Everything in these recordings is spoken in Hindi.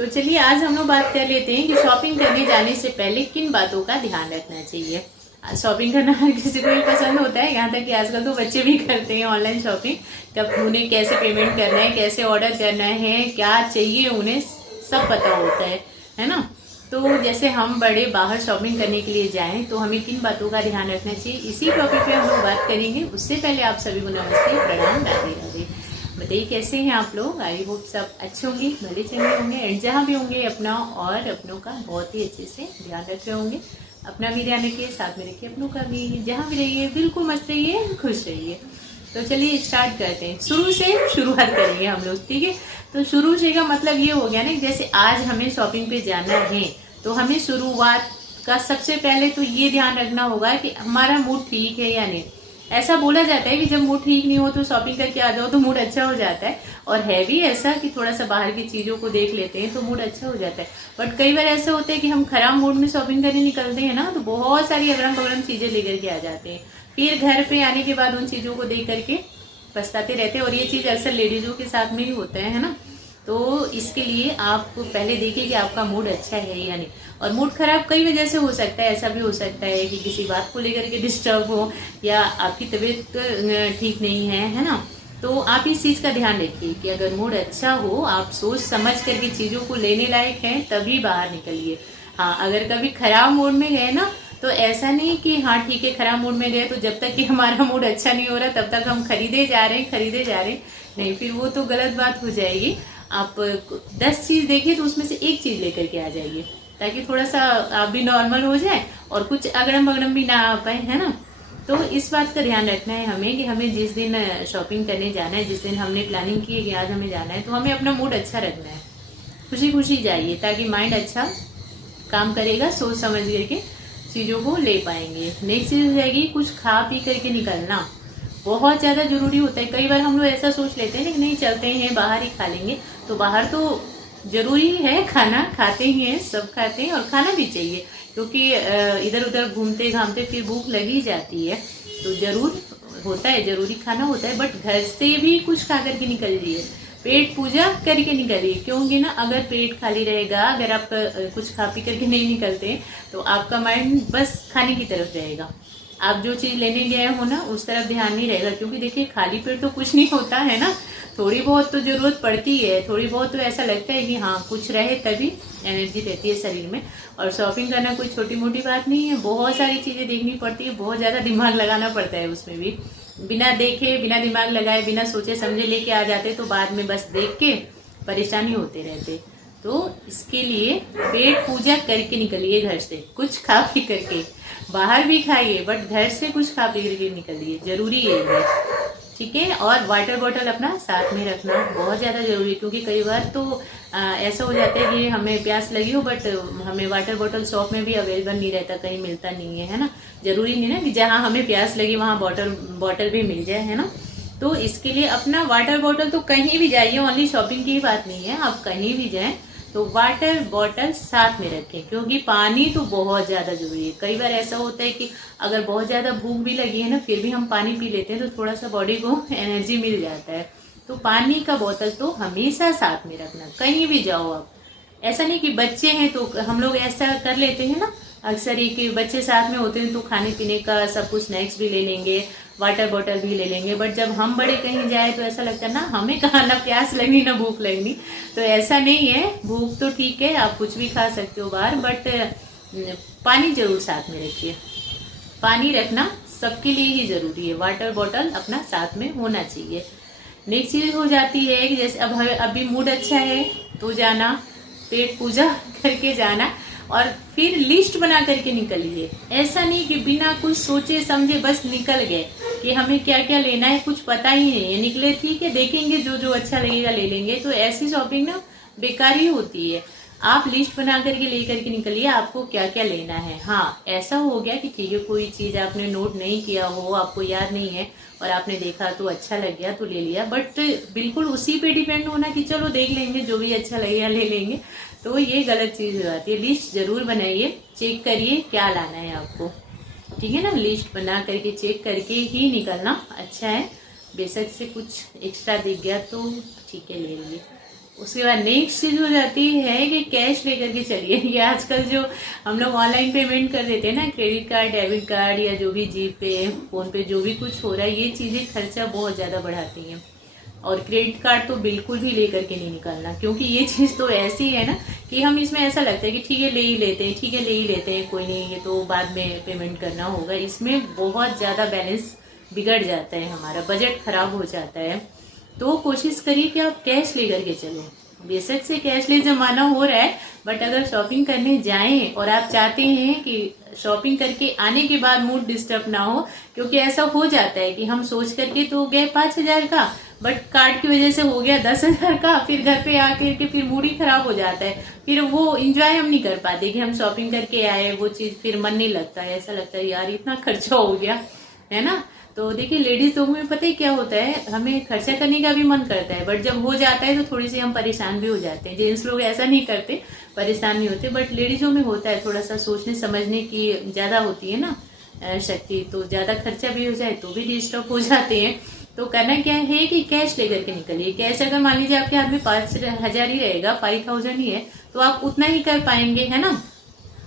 तो चलिए आज हम लोग बात कर लेते हैं कि शॉपिंग करने जाने से पहले किन बातों का ध्यान रखना चाहिए। शॉपिंग करना हर किसी को ही पसंद होता है, यहाँ तक कि आजकल तो बच्चे भी करते हैं ऑनलाइन शॉपिंग। कब उन्हें कैसे पेमेंट करना है, कैसे ऑर्डर करना है, क्या चाहिए उन्हें सब पता होता है ना। तो जैसे हम बड़े बाहर शॉपिंग करने के लिए जाएं तो हमें किन बातों का ध्यान रखना चाहिए, इसी टॉपिक पे हम लोग बात करेंगे। उससे पहले आप सभी को नमस्ते, प्रणाम, राधे राधे। बताइए कैसे हैं आप लोग। आई होप सब अच्छे होंगे, भले चंगे होंगे, एंड जहाँ भी होंगे अपना और अपनों का बहुत ही अच्छे से ध्यान रख रहे होंगे। अपना भी ध्यान रखिए, साथ में रखिए अपनों का भी। जहाँ भी रहिए बिल्कुल मस्त रहिए, खुश रहिए। तो चलिए स्टार्ट करते हैं, शुरू से शुरुआत करेंगे हम लोग, ठीक है। तो शुरू से का मतलब ये हो गया ना, जैसे आज हमें शॉपिंग पे जाना है तो हमें शुरुआत का सबसे पहले तो ये ध्यान रखना होगा कि हमारा मूड ठीक है या नहीं। ऐसा बोला जाता है कि जब मूड ठीक नहीं हो तो शॉपिंग करके आ जाओ तो मूड अच्छा हो जाता है, और है भी ऐसा कि थोड़ा सा बाहर की चीजों को देख लेते हैं तो मूड अच्छा हो जाता है। बट कई बार ऐसा होता है कि हम खराब मूड में शॉपिंग करने निकलते हैं ना, तो बहुत सारी अगरम बगरम चीजें लेकर के आ जाते हैं। फिर घर पे आने के बाद उन चीजों को देख करके पछताते रहते हैं, और ये चीज अक्सर लेडीजों के साथ में ही होता है ना। तो इसके लिए आप पहले देखिए कि आपका मूड अच्छा है या नहीं। और मूड खराब कई वजह से हो सकता है, ऐसा भी हो सकता है कि किसी बात को लेकर के डिस्टर्ब हो, या आपकी तबीयत ठीक नहीं है ना। तो आप इस चीज का ध्यान रखिए कि अगर मूड अच्छा हो, आप सोच समझ करके चीजों को लेने लायक है तभी बाहर निकलिए। हाँ, अगर कभी खराब मूड में गए ना तो ऐसा नहीं कि हाँ ठीक है खराब मूड में गए तो जब तक कि हमारा मूड अच्छा नहीं हो रहा तब तक हम खरीदे जा रहे हैं नहीं, फिर वो तो गलत बात हो जाएगी। आप 10 चीज देखिए तो उसमें से एक चीज लेकर के आ जाइए, ताकि थोड़ा सा आप भी नॉर्मल हो जाए और कुछ अगड़म बगड़म भी ना आ पाए, है ना। तो इस बात का ध्यान रखना है हमें कि हमें जिस दिन शॉपिंग करने जाना है, जिस दिन हमने प्लानिंग की है कि आज हमें जाना है, तो हमें अपना मूड अच्छा रखना है। खुशी खुशी जाइए ताकि माइंड अच्छा काम करेगा, सोच समझ करके चीजों को ले पाएंगे। नेक्स्ट चीज हो जाएगी कुछ खा पी करके निकलना, बहुत ज्यादा जरूरी होता है। कई बार हम लोग ऐसा सोच लेते हैं कि नहीं चलते हैं बाहर ही खा लेंगे, तो बाहर तो जरूरी है, खाना खाते ही हैं, सब खाते हैं और खाना भी चाहिए, क्योंकि इधर उधर घूमते घामते फिर भूख लगी जाती है। तो जरूर होता है, जरूरी खाना होता है, बट घर से भी कुछ खा करके निकलिए, पेट पूजा करके निकलिए। क्योंकि ना अगर पेट खाली रहेगा, अगर आप कुछ खा पी करके नहीं निकलते तो आपका माइंड बस खाने की तरफ रहेगा। आप जो चीज लेने गए हो ना उस तरफ ध्यान नहीं रहेगा, क्योंकि देखिए खाली पेट तो कुछ नहीं होता है ना। थोड़ी बहुत तो जरूरत पड़ती है, थोड़ी बहुत तो ऐसा लगता है कि हाँ कुछ रहे तभी एनर्जी रहती है शरीर में। और शॉपिंग करना कोई छोटी मोटी बात नहीं है, बहुत सारी चीजें देखनी पड़ती है, बहुत ज्यादा दिमाग लगाना पड़ता है उसमें भी। बिना देखे, बिना दिमाग लगाए, बिना सोचे समझे लेके आ जाते तो बाद में बस देख के परेशानी होते रहते। तो इसके लिए पेट पूजा करके निकलिए घर से, कुछ खा पी करके। बाहर भी खाइए बट घर से कुछ खा पी करके निकलिए, जरूरी है, ठीक है। और वाटर बॉटल अपना साथ में रखना बहुत ज्यादा जरूरी है, क्योंकि कई बार तो ऐसा हो जाता है कि हमें प्यास लगी हो बट हमें वाटर बॉटल शॉप में भी अवेलेबल नहीं रहता, कहीं मिलता नहीं है ना। जरूरी नहीं ना कि जहाँ हमें प्यास लगी वहाँ बॉटल भी मिल जाए, है ना। तो इसके लिए अपना वाटर बॉटल तो कहीं भी जाइए, ओनली शॉपिंग की बात नहीं है, आप कहीं भी जाएं तो वाटर बॉटल साथ में रखें, क्योंकि पानी तो बहुत ज्यादा जरूरी है। कई बार ऐसा होता है कि अगर बहुत ज्यादा भूख भी लगी है ना फिर भी हम पानी पी लेते हैं तो थोड़ा सा बॉडी को एनर्जी मिल जाता है। तो पानी का बोतल तो हमेशा साथ में रखना, कहीं भी जाओ आप। ऐसा नहीं कि बच्चे हैं तो हम लोग ऐसा कर लेते हैं ना अक्सर ही कि बच्चे साथ में होते हैं तो खाने पीने का सब कुछ स्नैक्स भी ले लेंगे, वाटर बॉटल भी ले लेंगे, बट जब हम बड़े कहीं जाए तो ऐसा लगता है ना हमें कहाँ ना प्यास लगनी ना भूख लगनी। तो ऐसा नहीं है, भूख तो ठीक है, आप कुछ भी खा सकते हो बाहर, बट पानी जरूर साथ में रखिए। पानी रखना सबके लिए ही जरूरी है, वाटर बॉटल अपना साथ में होना चाहिए। नेक्स्ट चीज हो जाती है कि जैसे अब अभी मूड अच्छा है तो जाना, पेट पूजा करके जाना, और फिर लिस्ट बना करके निकलिए। ऐसा नहीं कि बिना कुछ सोचे समझे बस निकल गए कि हमें क्या क्या लेना है, कुछ पता ही नहीं है, निकले ठीक है देखेंगे जो जो अच्छा लगेगा ले लेंगे, तो ऐसी शॉपिंग ना बेकार ही होती है। आप लिस्ट बना करके लेकर के निकलिए आपको क्या क्या लेना है। हाँ, ऐसा हो गया कि ठीक है कोई चीज आपने नोट नहीं किया हो, आपको याद नहीं है और आपने देखा तो अच्छा लग गया तो ले लिया, बट बिल्कुल उसी पे डिपेंड होना कि चलो देख लेंगे जो भी अच्छा लगेगा ले लेंगे, तो ये गलत चीज हो जाती है। लिस्ट जरूर बनाइए, चेक करिए क्या लाना है आपको, ठीक है ना। लिस्ट बना करके चेक करके ही निकलना अच्छा है। बेशक से कुछ एक्स्ट्रा दिख गया तो ठीक है ले लीजिए, उसके बाद नेक्स्ट चीज हो जाती है कि कैश लेकर के चलिए। ये आजकल जो हम लोग ऑनलाइन पेमेंट कर देते हैं ना, क्रेडिट कार्ड, डेबिट कार्ड या जो भी जीपे, फोन पे, जो भी कुछ हो रहा है, ये चीजें खर्चा बहुत ज्यादा बढ़ाती हैं। और क्रेडिट कार्ड तो बिल्कुल भी लेकर के नहीं निकालना, क्योंकि ये चीज तो ऐसी है ना कि हम इसमें ऐसा लगता है कि ठीक है ले ही लेते हैं, ठीक है ले ही लेते हैं, कोई नहीं, ये तो बाद में पेमेंट करना होगा। इसमें बहुत ज्यादा बैलेंस बिगड़ जाता है, हमारा बजट खराब हो जाता है। तो कोशिश करिए कि आप कैश लेकर के चलो। बेशक से कैशलेस जमाना हो रहा है, बट अगर शॉपिंग करने जाएं और आप चाहते हैं कि शॉपिंग करके आने के बाद मूड डिस्टर्ब ना हो, क्योंकि ऐसा हो जाता है कि हम सोच करके तो गए 5,000 का, बट कार्ड की वजह से हो गया 10,000 का, फिर घर पे आकर के फिर मूड ही खराब हो जाता है। फिर वो एंजॉय हम नहीं कर पाते कि हम शॉपिंग करके आए, वो चीज फिर मन नहीं लगता है, ऐसा लगता है यार इतना खर्चा हो गया, है ना। तो देखिए लेडीज लोगों में पता है क्या होता है, हमें खर्चा करने का भी मन करता है, बट जब हो जाता है तो थोड़ी सी हम परेशान भी हो जाते हैं। जेंट्स लोग ऐसा नहीं करते, परेशान नहीं होते, बट लेडीजों में होता है, थोड़ा सा सोचने समझने की ज्यादा होती है ना शक्ति, तो ज्यादा खर्चा भी हो जाए तो भी डिस्टर्ब हो जाते हैं। तो करना क्या है कि कैश लेकर के निकलिए। कैश अगर मान लीजिए आपके हाथ में 5,000 ही रहेगा, 5,000 ही है, तो आप उतना ही कर पाएंगे, है ना।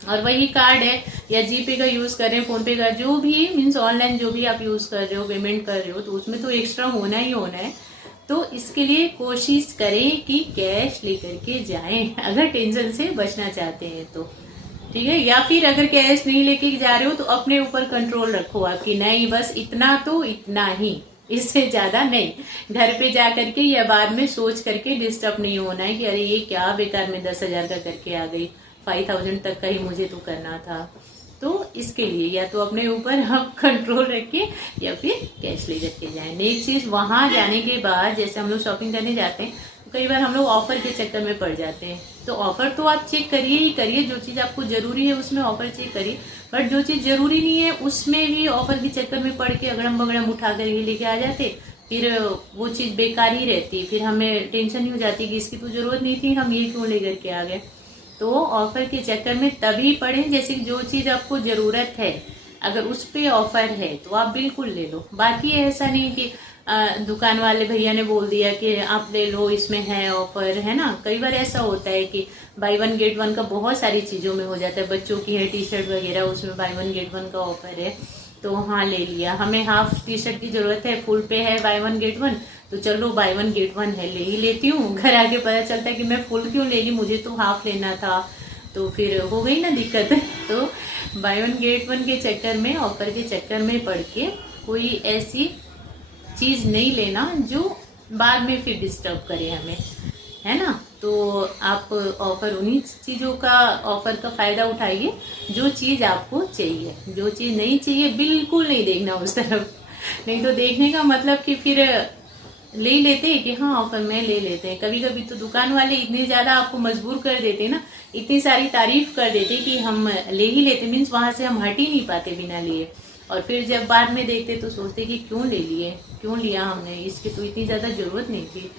और वही कार्ड है या जीपे का यूज कर रहे हैं, फोन पे का, जो भी मीन्स ऑनलाइन जो भी आप यूज कर रहे हो, पेमेंट कर रहे हो, तो उसमें तो एक्स्ट्रा होना ही होना है। तो इसके लिए कोशिश करें कि कैश लेकर के जाएं, अगर टेंशन से बचना चाहते हैं तो, ठीक है। या फिर अगर कैश नहीं लेके जा रहे हो तो अपने ऊपर कंट्रोल रखो आपकी, नहीं बस इतना तो इतना ही, इससे ज्यादा नहीं। घर पे जा करके या बाद में सोच करके डिस्टर्ब नहीं होना है कि अरे ये क्या बेकार में 10,000 का करके आ गई, 5,000 तक का ही मुझे तो करना था। तो इसके लिए या तो अपने ऊपर आप कंट्रोल रखिए या फिर कैश ले करके जाए। नेक्स्ट चीज, वहां जाने के बाद जैसे हम लोग शॉपिंग करने जाते हैं तो कई बार हम लोग ऑफर के चक्कर में पड़ जाते हैं। तो ऑफर तो आप चेक करिए ही करिए, जो चीज आपको जरूरी है उसमें ऑफर चेक करिए, बट जो चीज जरूरी नहीं है उसमें भी ऑफर के चक्कर में पड़ के अगड़म बगड़म उठा कर ही लेके आ जाते, फिर वो चीज बेकार ही रहती, फिर हमें टेंशन नहीं हो जाती कि इसकी तो जरूरत नहीं थी, हम ये क्यों लेकर के आ गए। तो ऑफर के चक्कर में तभी पड़े जैसे जो चीज आपको जरूरत है, अगर उस पे ऑफर है तो आप बिल्कुल ले लो। बाकी ऐसा नहीं कि दुकान वाले भैया ने बोल दिया कि आप ले लो इसमें है ऑफर, है ना। कई बार ऐसा होता है कि बाय वन गेट वन का बहुत सारी चीजों में हो जाता है, बच्चों की है टी शर्ट वगैरह, उसमें बाय वन गेट वन का ऑफर है, तो हाँ ले लिया। हमें हाफ टी शर्ट की जरूरत है, फुल पे है बाय वन गेट वन, तो चलो बाय वन गेट वन है ले ही लेती हूँ। घर आके पता चलता है कि मैं फुल क्यों ले ली, मुझे तो हाफ लेना था, तो फिर हो गई ना दिक्कत। तो बाय वन गेट वन के चक्कर में, ऑफर के चक्कर में पड़ के कोई ऐसी चीज नहीं लेना जो बाद में फिर डिस्टर्ब करे हमें, है ना। तो आप ऑफर उन्हीं चीजों का, ऑफर का फायदा उठाइए जो चीज आपको चाहिए। जो चीज नहीं चाहिए बिल्कुल नहीं देखना उस तरफ, नहीं तो देखने का मतलब कि फिर ले ही लेते हैं कि हाँ ऑफर में ले लेते हैं। कभी कभी तो दुकान वाले इतने ज्यादा आपको मजबूर कर देते ना, इतनी सारी तारीफ कर देते कि हम ले ही लेते, मीन्स वहां से हम हट ही नहीं पाते बिना लिए। और फिर जब बाद में देखते तो सोचते कि क्यों ले लिए, क्यों लिया हमने, इसकी तो इतनी ज्यादा जरूरत नहीं थी।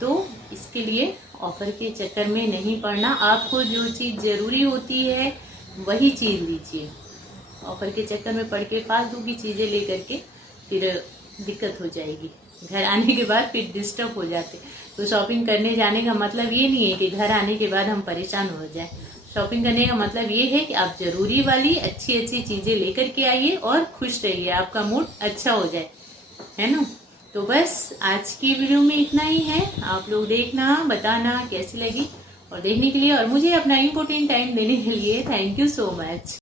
तो इसके लिए ऑफर के चक्कर में नहीं पड़ना, आपको जो चीज जरूरी होती है वही चीज लीजिए। ऑफर के चक्कर में पड़ के फालतू की चीजें लेकर के फिर दिक्कत हो जाएगी, घर आने के बाद फिर डिस्टर्ब हो जाते। तो शॉपिंग करने जाने का मतलब ये नहीं है कि घर आने के बाद हम परेशान हो जाए। शॉपिंग करने का मतलब ये है कि आप जरूरी वाली अच्छी अच्छी चीजें लेकर के आइए और खुश रहिए, आपका मूड अच्छा हो जाए, है ना। तो बस आज की वीडियो में इतना ही है। आप लोग देखना, बताना कैसी लगी, और देखने के लिए और मुझे अपना इम्पोर्टेंट टाइम देने के लिए थैंक यू सो मच।